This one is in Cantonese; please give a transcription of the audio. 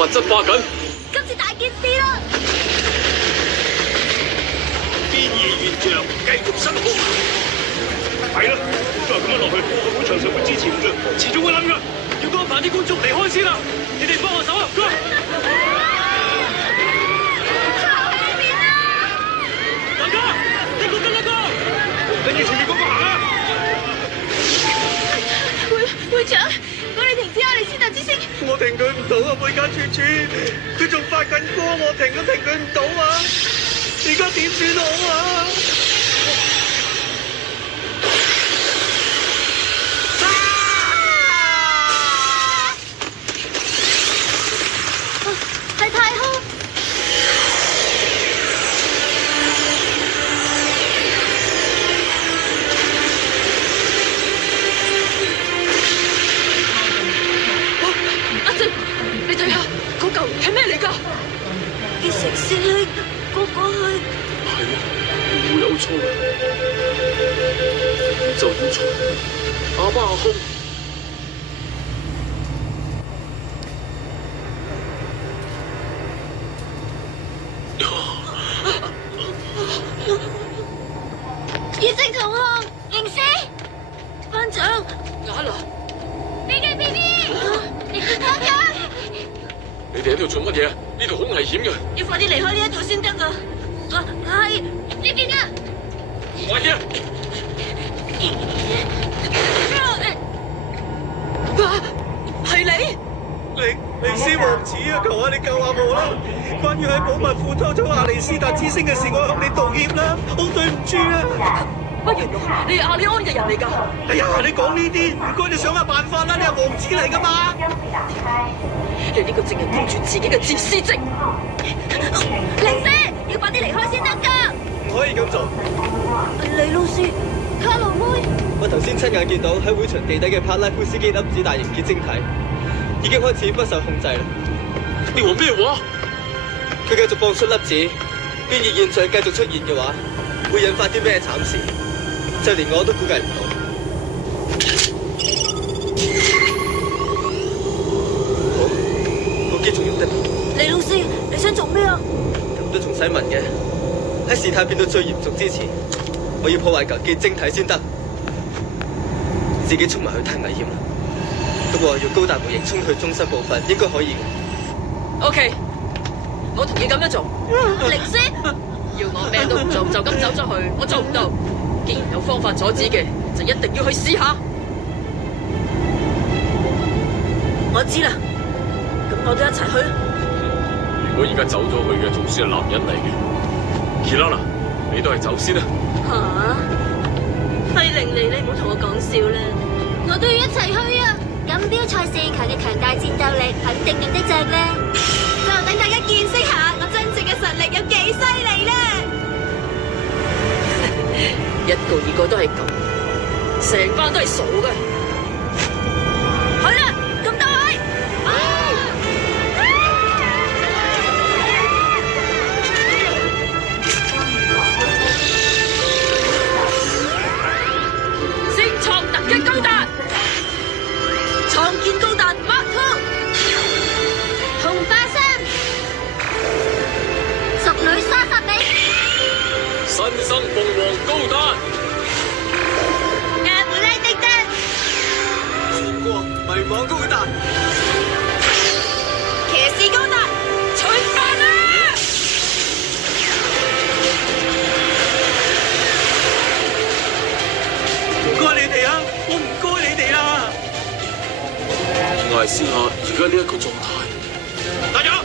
物質化緊。今次大件事啦！變異現象繼續失控。係啦，都係咁樣落去，會場上會支持唔住，遲早會冧㗎。要安排啲觀眾離開先啦，你哋幫我手啊！大家，一個跟一個，跟住前面嗰個行啊！會長，我哋停止亞利斯特之星。我停佢唔到啊！每間處處，佢仲發緊光，我停都停佢唔到啊！而家點算好啊？係太空。阿靜，你睇下嗰嚿係咩嚟㗎？結成線氣，嗰個係。係啊，冇有錯。宇宙天才阿巴阿空。異星同學，凝視，班長，雅娜，你嘅 BB，班長，你哋喺度做乜嘢啊？呢度好危險嘅。要快啲離開呢一度先得㗎。係呢邊啊！快啲啊！係你？靈斯王子啊，求下你救下我啦！關於喺寶物庫偷走亞利斯達之星嘅事，我向你道歉啦，好對唔住啊！乜原來你係亞利安嘅人嚟㗎？哎呀，你講呢啲，唔該你想下辦法啦，你係王子嚟㗎嘛？你呢個淨係顧住自己嘅自私症。靈斯，要快啲離開先得㗎。唔可以咁做。李老師，卡羅妹，我頭先親眼見到喺會場地底嘅帕拉夫斯基粒子大型結晶體已經開始不受控制啦。你話咩話？佢繼續放出粒子，變異現象繼續出現嘅話，會引發啲咩慘事？就連我都估計唔到。好，部機仲用得。李老師，你想做咩啊？咁都仲使問嘅？喺事態變到最嚴重之前，我要破壞嚿結晶體先得。自己衝埋去太危險啦。不過要高大模型衝去中心部分應該可以嘅。OK， 我同意咁樣做。靈斯，要我咩都唔做就咁走咗去，我做唔到。既然有方法阻止嘅，就一定要去試下。我知啦，咁我都一齊去。如果而家走咗去嘅，仲算係男人嚟嘅。傑拉娜，你都係走先啦。嚇！費玲妮，你唔好同我講笑啦，我都要一齊去啊！錦標賽4強嘅強大戰鬥力肯定用得着啦，就等大家見識下我真正嘅實力有幾犀利啦！一個二個都係咁，成班都係傻嘅。去啦，咁多位！先創突擊高達，創建高達 Mark II，紅化身，淑女莎莎比，新生鳳凰高達，亞布拉迪德，天國迷惘高達，騎士高達，出發啦！唔該你哋啊，我唔該你哋啦。艾斯亞而家呢一個狀態，大家